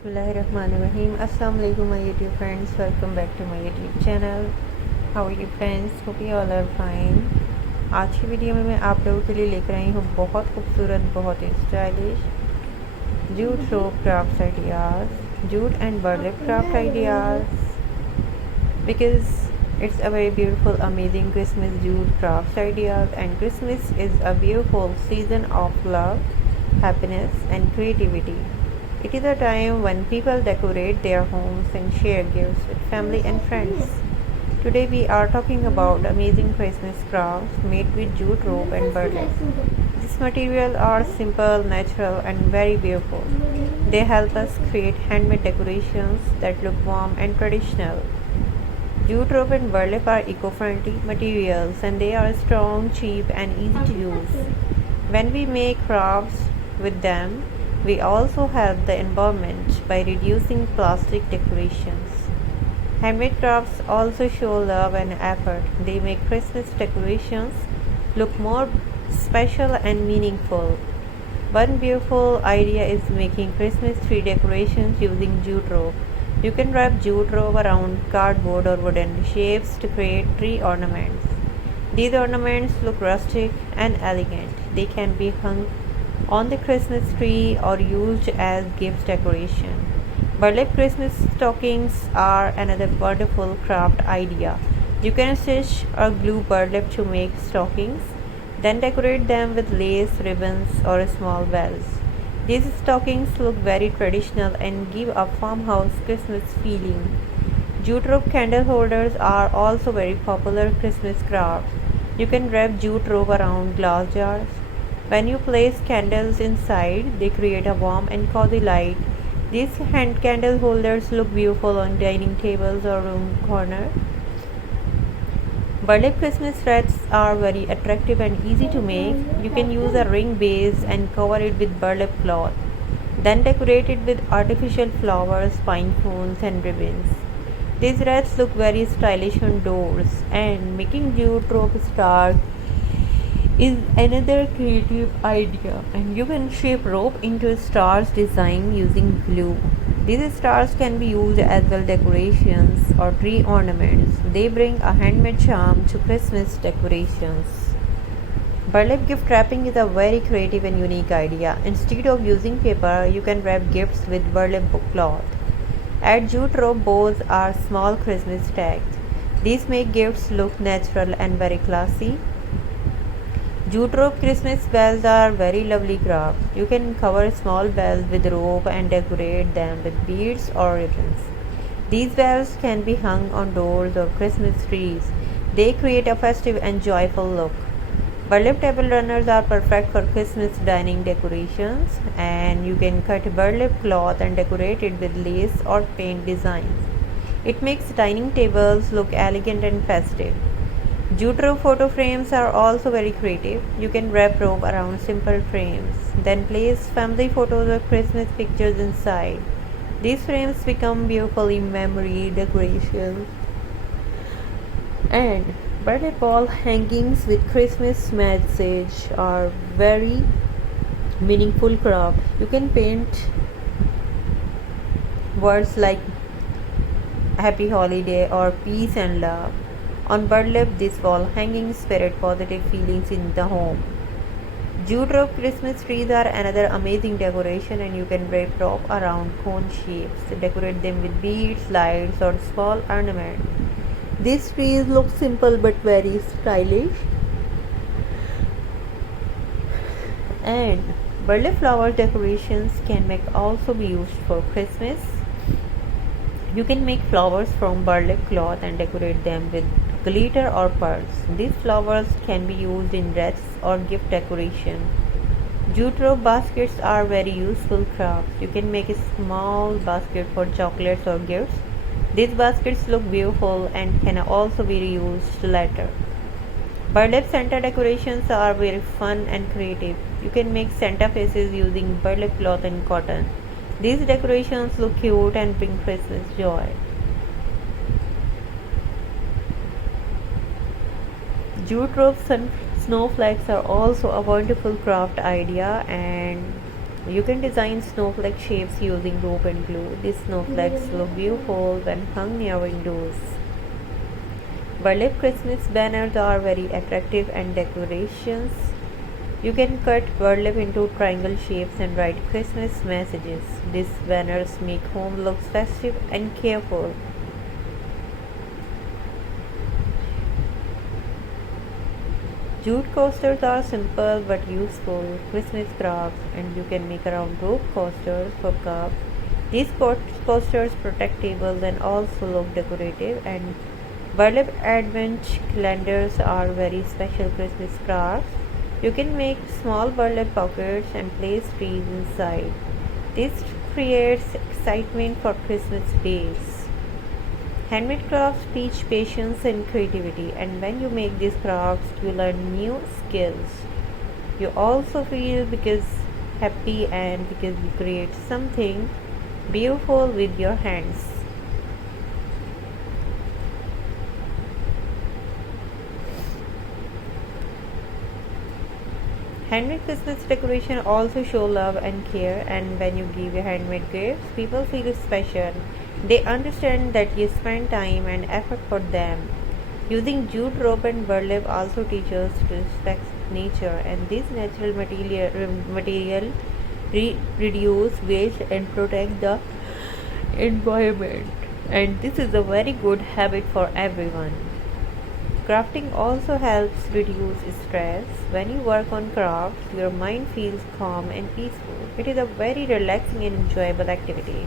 Bismillahirrahmanirrahim. Assalamu alaikum my YouTube friends. Welcome back to my YouTube channel. How are you friends? Hope you all are fine. आज की video में मैं आप लोगों के लिए लेकर आई हूँ बहुत खूबसूरत, बहुत ही stylish jute rope craft ideas, jute and burlap craft ideas, because it's a very beautiful, amazing Christmas jute crafts ideas, and Christmas is a beautiful season of love, happiness and creativity. It is a time when people decorate their homes and share gifts with family and friends. Today we are talking about amazing Christmas crafts made with jute rope and burlap. These materials are simple, natural and very beautiful. They help us create handmade decorations that look warm and traditional. Jute rope and burlap are eco-friendly materials and they are strong, cheap and easy to use. When we make crafts with them, we also help the environment by reducing plastic decorations. Handmade crafts also show love and effort. They make Christmas decorations look more special and meaningful. One beautiful idea is making Christmas tree decorations using jute rope. You can wrap jute rope around cardboard or wooden shapes to create tree ornaments. These ornaments look rustic and elegant. They can be hung on the Christmas tree or used as gift decoration. Burlap Christmas stockings are another wonderful craft idea. You can stitch or glue burlap to make stockings, then decorate them with lace, ribbons, or small bells. These stockings look very traditional and give a farmhouse Christmas feeling. Jute rope candle holders are also very popular Christmas crafts. You can wrap jute rope around glass jars. When you place candles inside, they create a warm and cozy light. These hand candle holders look beautiful on dining tables or room corner. Burlap Christmas wreaths are very attractive and easy to make. You can use a ring base and cover it with burlap cloth. Then decorate it with artificial flowers, pine cones and ribbons. These wreaths look very stylish on doors, and making jute rope stars is another creative idea, and you can shape rope into stars design using glue. These stars can be used as well decorations or tree ornaments. They bring a handmade charm to Christmas decorations. Burlap gift wrapping is a very creative and unique idea. Instead of using paper, you can wrap gifts with burlap cloth. Add jute rope bows or small Christmas tags. These make gifts look natural and very classy. Jute rope Christmas bells are very lovely crafts. You can cover small bells with rope and decorate them with beads or ribbons. These bells can be hung on doors or Christmas trees. They create a festive and joyful look. Burlap table runners are perfect for Christmas dining decorations, and you can cut burlap cloth and decorate it with lace or paint designs. It makes dining tables look elegant and festive. Jute rope photo frames are also very creative. You can wrap rope around simple frames, then place family photos or Christmas pictures inside. These frames become beautiful memory decorations. And burlap wall hangings with Christmas message are very meaningful craft. You can paint words like happy holiday or peace and love on burlap. This wall hanging spread positive feelings in the home. Jute rope Christmas trees are another amazing decoration, and you can wrap rope around cone shapes. Decorate them with beads, lights or small ornaments. These trees look simple but very stylish. And burlap flower decorations can also be used for Christmas. You can make flowers from burlap cloth and decorate them with glitter or pearls. These flowers can be used in wreaths or gift decoration. Jute rope baskets are very useful crafts. You can make a small basket for chocolates or gifts. These baskets look beautiful and can also be reused later. Burlap Santa decorations are very fun and creative. You can make Santa faces using burlap cloth and cotton. These decorations look cute and bring Christmas joy. Jute rope snowflakes are also a wonderful craft idea, and You can design snowflake shapes using rope and glue. These snowflakes look beautiful when hung near windows. Burlap Christmas banners are very attractive and decorations. You can cut burlap into triangle shapes and write Christmas messages. These banners make home look festive and careful. Jute coasters are simple but useful Christmas crafts, and you can make around rope coasters for cups. These coasters protect tables and also look decorative, and burlap advent calendars are very special Christmas crafts. You can make small burlap pockets and place trees inside. This creates excitement for Christmas days. Handmade crafts teach patience and creativity, and when you make these crafts, you learn new skills. You also feel because happy and because you create something beautiful with your hands. Handmade Christmas decoration also show love and care, and when you give a handmade gifts, people feel special. They understand that you spend time and effort for them. Using jute rope and burlap also teaches to respect nature, and this natural material reduce waste and protect the environment. And this is a very good habit for everyone. Crafting also helps reduce stress. When you work on crafts, your mind feels calm and peaceful. It is a very relaxing and enjoyable activity.